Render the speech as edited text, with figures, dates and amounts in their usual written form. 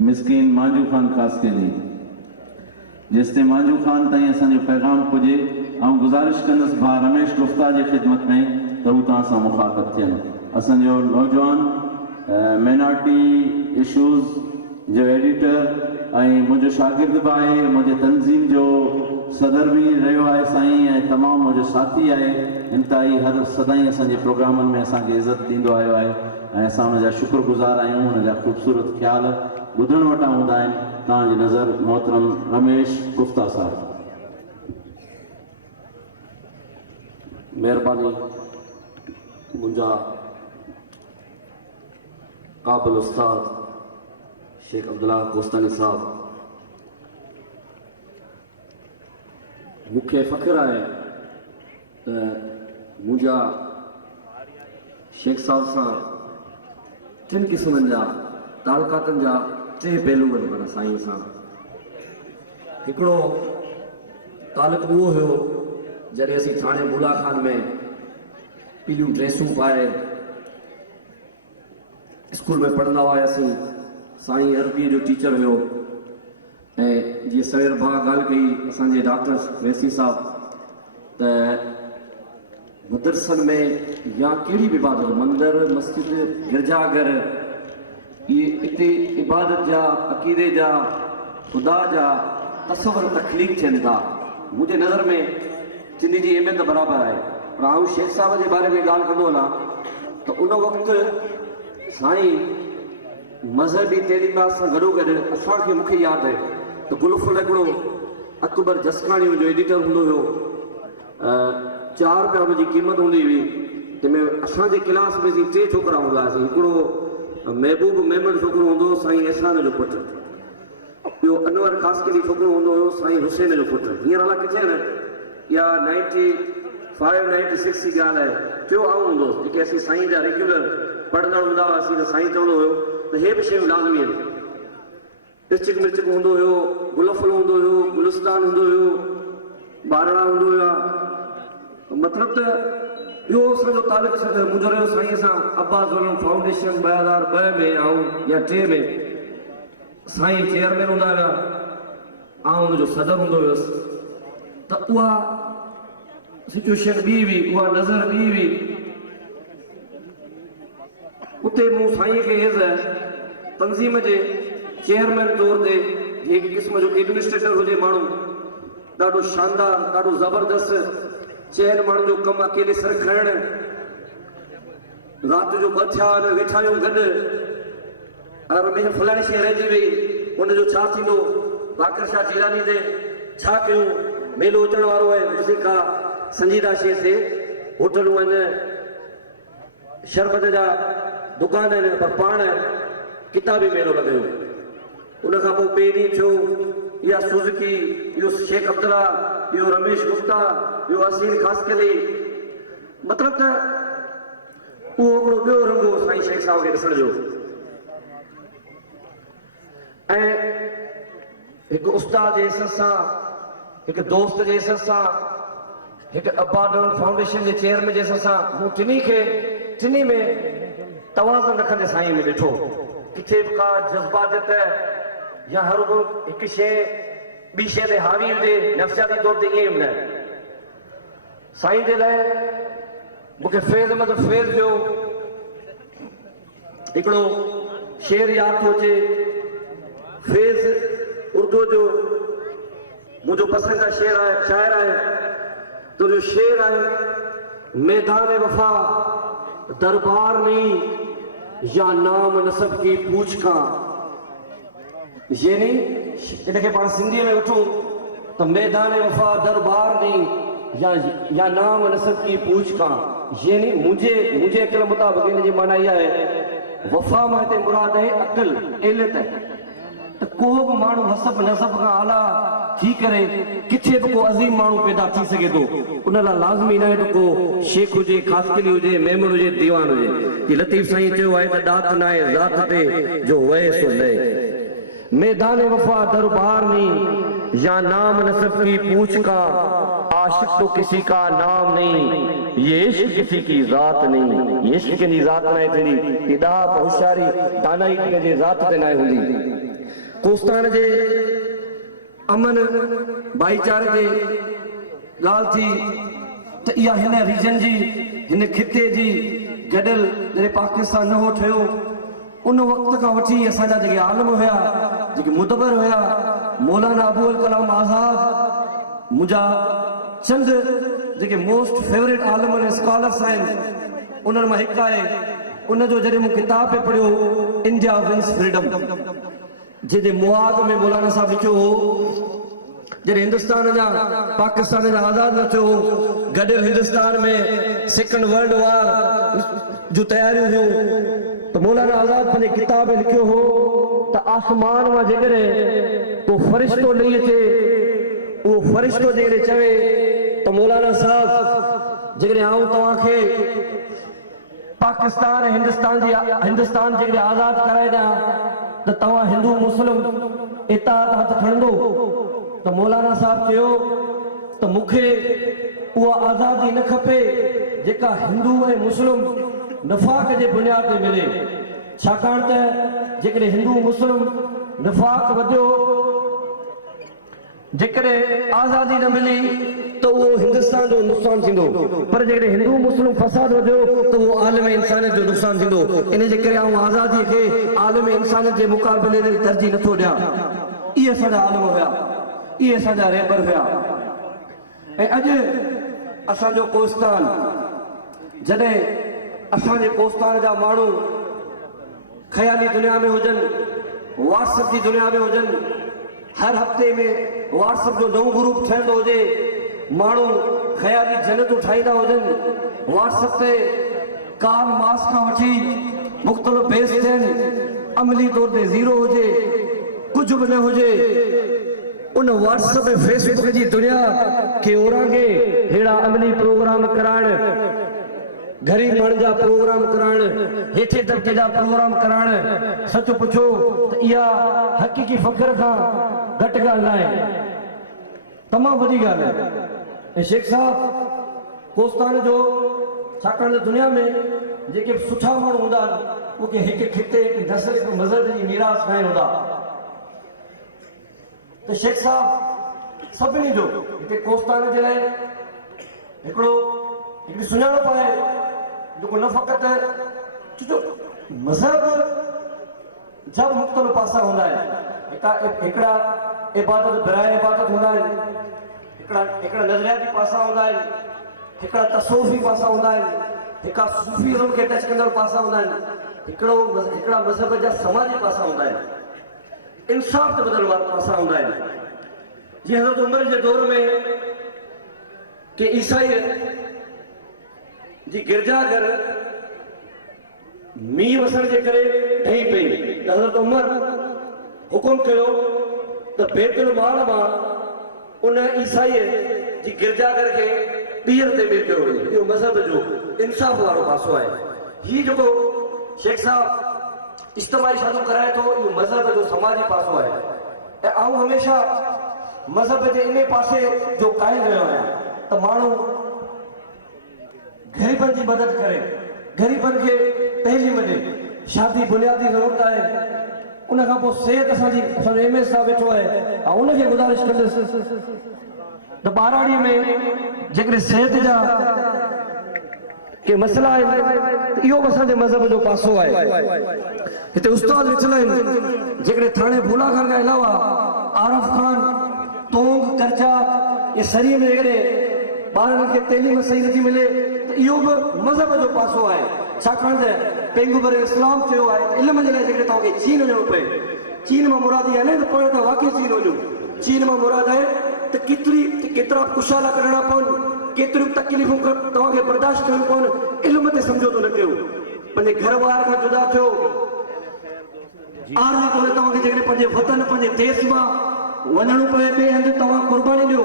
मिस्किन मांजू खान कास्केली जिसते मांजू खान ताईं असांजो पैगाम पुजे ऐं गुज़ारिश कंदुसि भाउ रमेश गुप्ता जी ख़िदमत में त हू तव्हां सां मुखातिब थियनि। असांजो नौजवान माइनॉरिटी इशूज़ जो एडिटर ऐं मुंहिंजो शागिर्द बि आहे, मुंहिंजे तंज़ीम जो सदर बि रहियो आहे साईं, ऐं तमामु मुंहिंजो साथी आहे, इंतिहाई हर सदाईं असांजे प्रोग्रामनि में असांखे इज़त ॾींदो आयो आहे ऐं असां हुनजा शुक्रगुज़ार आहियूं। हुनजा ख़ूबसूरत ख़्याल ॿुधण वटां हूंदा आहिनि। तव्हांजी नज़र मोहतरम रमेश गुप्ता साहब। महिरबानी मुंहिंजा क़ाबिल उस्ताद शेख अब्दुल्ला कोस्तानी साहब, मूंखे फ़ख्रु आहे त मुंहिंजा शेख साहब सां टिनि क़िस्मनि जा तालुकातनि जा टे पहलू आहिनि माना साईं सां। हिकिड़ो तालुक़ु उहो हुयो जॾहिं असीं थाणे बुला खान में पीलियूं ड्रेसूं पाए स्कूल में पढ़ंदा हुआसीं। साईं अरबीअ जो टीचर हुयो ऐं जीअं सवेर भाउ ॻाल्हि कई असांजे डॉक्टर वैसी साहब त मदरसनि में या कहिड़ी बि इबादत, मंदर मस्जिद गिरजाघर, इहे हिते इबादत जा अक़ीदे जा ख़ुदा जा तसवर तख़लीक़ थियनि था। मुंहिंजे नज़र में टिनी जी अहमियत बराबरि आहे। पर आउं शेख साहब जे बारे में ॻाल्हि कंदो हलां त उन वक़्तु साईं मज़हबी तइलीमात सां गॾोगॾु असांखे मूंखे यादि आहे त गुलफुल हिकिड़ो अकबर जसकाणी जो एडिटर हूंदो हुयो, 4 रुपया हुनजी क़ीमत हूंदी हुई। तंहिंमें असांजे क्लास में असीं 3 छोकिरा हूंदा हुआसीं। हिकिड़ो महबूब मेमन छोकिरो हूंदो हुओ, साईं एहसान जो पुटु। ॿियो अनवर कास्कली छोकिरो हूंदो हुयो, साईं हुसैन जो पुटु। हींअर अलाए किथे न, इहा 95 96 जी ॻाल्हि आहे। टियों आऊं हूंदो हुओ, जेके असीं साईं जा रेग्युलर पढ़ंदड़ हूंदा हुआसीं त साईं चवंदो हुयो त हे बि शयूं लाज़मी आहिनि। इचक मिर्चक हूंदो हुयो, गुलफुल हूंदो हुयो, गुलिस्तान हूंदो हुयो, ॿारड़ा हूंदो हुया। मतिलबु त इहो असांजो तालुक़ु मुंहिंजो रहियो साईं सां। अब्बास ज़ुल्म फाउंडेशन 2002 में ऐं या 3 में साईं चेयरमैन हूंदा हुया, ऐं हुनजो सदर हूंदो हुयुसि। त उहा सिचुएशन ॿी हुई, उहा नज़र ॿी हुई। उते मूं साईं खे एज़ तंज़ीम जे चेयरमैन तौर ते हिकु क़िस्म जो एडमिनिस्ट्रेटर हुजे माण्हू, ॾाढो शानदार, ॾाढो ज़बरदस्त चइनि माण्हुनि जो कमु अकेले सर खणणु, राति जो 2 थिया वेठा आहियूं गॾु, अगरि उनखे फलाणी शइ रहिजी वई उनजो छा थींदो, बाकर शाह जीलानी ते छा कयूं, मेलो अचण वारो आहे, उनजी का संजीदा शइ थिए। होटलूं आहिनि, शरबत जा दुकान आहिनि, पर पाण किताबी मेलो लॻायूं। उनखां पोइ ॿिए ॾींहुं थियो इहा सुज़ुकी, इहो शेख अब्दुल्ला, इहो रमेश गुप्ता, इहो असीम कास्कली। मतिलबु त उहो हिकिड़ो ॿियो रंग हो साईं शेख साहब खे ॾिसण जो। ऐं हिकु उस्ताद जे हैसियत सां, हिकु दोस्त जे हैसियत सां, हिकु अब्बास फाउंडेशन जे चेयरमैन जे हैसियत सां मूं टिनी में तवाज़ुन रखंदे साईं में ॾिठो। किथे बि का जज़्बात या हर हिकु शइ ॿी शइ ते हावी हुजे, नफ़्सियाती तौर ते ईअं न। साईं जे लाइ मूंखे फैज़ में त फैज़ थियो। हिकिड़ो शेर यादि थो अचे, फैज़ उर्दू जो मुंहिंजो पसंदीदा शेर आहे, शाइर आहे। तुंहिंजो शेर आहे, मैदान वफ़ा दरबार नहीं या नाम नसब की पूछ का। यानी इनके पास सिंधी में उठूं तो मैदान वफा दरबार नहीं या नाम नसब की पूछ का। यानी मुझे अकल मुताबिक इनकी माना यह है, वफा में मुराद है अकल, इल्लत है। तो को भी मानू हसब नसब का आला थी करे किथे भी को अजीम मानू पैदा थी सके तो उन लाज़मी न है तो को शेख हुजे, खासकली हुजे, मेमन हुजे, दीवान हुजे। ये लतीफ़ साईं चयो आहे त दात न आहे ज़ात ते जो वहे सो लहे। मैदान वफा दरबार नहीं या नाम नसब की पूछ का, आशिक तो किसी का नाम नहीं, ये इश्क किसी की जात नहीं। ये इश्क की जात ना थी, इदा होशियारी दानाई के ज़ात ते ना हुंदी। कोस्तान जे अमन भाईचारे जे ॻाल्हि थी त इहा हिन रीजन जी हिन खिते जी गॾियल जॾहिं पाकिस्तान नओं ठहियो उन वक़्त खां वठी असांजा जेके आलम हुया, जेके मुदबर हुया, मौलाना अबुल कलाम आज़ाद मुंहिंजा चंद जेके मोस्ट फेवरेट आलम ऐं स्कॉलर्स आहिनि उन्हनि मां हिकु आहे। उनजो जॾहिं मूं किताब पे पढ़ियो इंडिया विन्स फ्रीडम, जंहिंजे मुआद में मौलाना साहब लिखियो हो जॾहिं हिंदुस्तान जा पाकिस्तान जा आज़ाद न थियो, गॾियल हिंदुस्तान में सेकेंड वर्ल्ड वार जूं तयारियूं हुयूं, त मौलाना आज़ाद पंहिंजे किताब में लिखियो हो त आसमान मां जेकॾहिं को फ़रिश्तो लही अचे, उहो फ़रिश्तो जेकॾहिं चवे त मौलाना साहब जेकॾहिं आऊं तव्हांखे पाकिस्तान ऐं हिंदुस्तान जेकॾहिं आज़ाद कराए ॾियां त तव्हां हिंदू मुस्लिम इताद हथ खणंदो, त मौलाना साहब चयो त मूंखे उहा आज़ादी न खपे जेका हिंदू ऐं मुस्लिम निफ़ाक़ जे बुनियाद ते मिले, छाकाणि त जेकॾहिं हिंदू मुस्लिम निफ़ाक़ वधियो, जेकॾहिं आज़ादी न मिली त उहो हिंदुस्तान जो नुक़सानु थींदो, पर जेकॾहिं हिंदू मुस्लिम फ़साद वधियो त उहो आलम इंसानियत जो नुक़सानु थींदो। इन जे करे आऊं आज़ादीअ खे आलम इंसानियत जे मुक़ाबले में तरजीह नथो ॾियां। इहे असांजा आलम हुया, इहे असांजा रहबर हुया। ऐं अॼु असांजो कोस्तान, जॾहिं असांजे कोस्तान जा माण्हू ख़याली दुनिया में हुजनि, व्हाट्सएप जी दुनिया में हुजनि, हर हफ़्ते में व्हाट्सएप जो नओं ग्रुप ठहंदो हुजे, माण्हू ख़याली जन्नतूं ठाहींदा हुजनि, व्हाट्सएप ते काल मास खां वठी मुख़्तलिफ़ बेस थियनि, अमली तौर ते ज़ीरो हुजे, कुझु बि न हुजे, उन व्हाट्सएप ऐं फेसबुक जी दुनिया खे ओरांगे अहिड़ा अमली प्रोग्राम कराइण, ग़रीब माण्हुनि जा प्रोग्राम कराइण, हेठे तबिके जा प्रोग्राम कराइण, सच पुछो त इहा हक़ीक़ी फ़ख्र खां घटि ॻाल्हि न आहे, तमामु वॾी ॻाल्हि आहे। ऐं शेख साहब कोस्तान जो, छाकाणि त दुनिया में जेके सुठा माण्हू हूंदा उहे हिकु खिते, हिकु नस्ल, हिकु मज़हब जी मीरास खणाए हूंदा, त शेख साहब सभिनी जो हिते कोस्तान जे लाइ हिकिड़ी सुञाणप आहे, जेको न फ़क़त छो मज़हब जा मुख़्तलिफ़ पासा हूंदा आहिनि, हिकिड़ा इबादत बराए इबादत हूंदा आहिनि, हिकिड़ा नज़रियाती पासा हूंदा आहिनि, हिकिड़ा तसौफ़ी पासा हूंदा आहिनि, हिकिड़ा सूफ़ीज़म खे टच कंदड़ पासा हूंदा आहिनि, हिकिड़ा मज़हब जा समाजी पासा हूंदा आहिनि, इंसाफ़ ते ॿधल वारा पासा हूंदा आहिनि। जीअं हज़रत उमर जे दौर में के ईसाई जी गिरजाघर मींहुं वसण जे करे ढही पई, त हज़रत उमर हुकुम कयो त बैतुल माल मां उन ईसाईअ जी गिरजाघर खे पीर ते मिल कयो वञे। इहो मज़हब जो इंसाफ़ वारो पासो आहे। हीउ जेको शेख साहब इज्तिमाही शादियूं कराए थो, इहो मज़हब जो समाजी पासो आहे। ऐं आऊं हमेशह मज़हब जे इन पासे जो क़ाइम रहियो आहियां त माण्हू ग़रीबनि जी मदद करे, ग़रीबनि खे तइलीम ॾे, शादी बुनियादी ज़रूरत आहे, उन खां पोइ सिहत असांजो MS साहब वेठो आहे, ऐं उनखे गुज़ारिश कंदुसि त ॿाराड़ीअ में जेकॾहिं सिहत जा के मसइला आहिनि, इहो बि असांजे मज़हब जो पासो आहे। हिते उस्ताद वेठल आहिनि, जेकॾहिं थाणे भूला खान खां अलावा आरफ खान, तोंग, करचा, इहे सरीअ में जेकॾहिं ॿारनि खे तइलीम सही नथी मिले त इहो बि मज़हब जो पासो आहे। छाकाणि त पैगंबर इस्लाम चयो आहे, इल्म जे लाइ जेकॾहिं तव्हांखे चीन वञिणो पए, चीन मां मुराद इहा न त पढ़े त वाक़ई चीन वञो, चीन मां मुराद आहे त केतिरा कुशाला कढणा पवनि, केतिरियूं तकलीफ़ूं तव्हांखे बर्दाश्त करणियूं पवनि, इल्म ते समझोतो न कयो। पंहिंजे घर वार खां जुदा थियो, आरज़ी तौर तव्हांखे जेकॾहिं पंहिंजे वतन, पंहिंजे देश मां वञिणो पए, ॿिए हंधि तव्हां क़ुर्बानी ॾियो,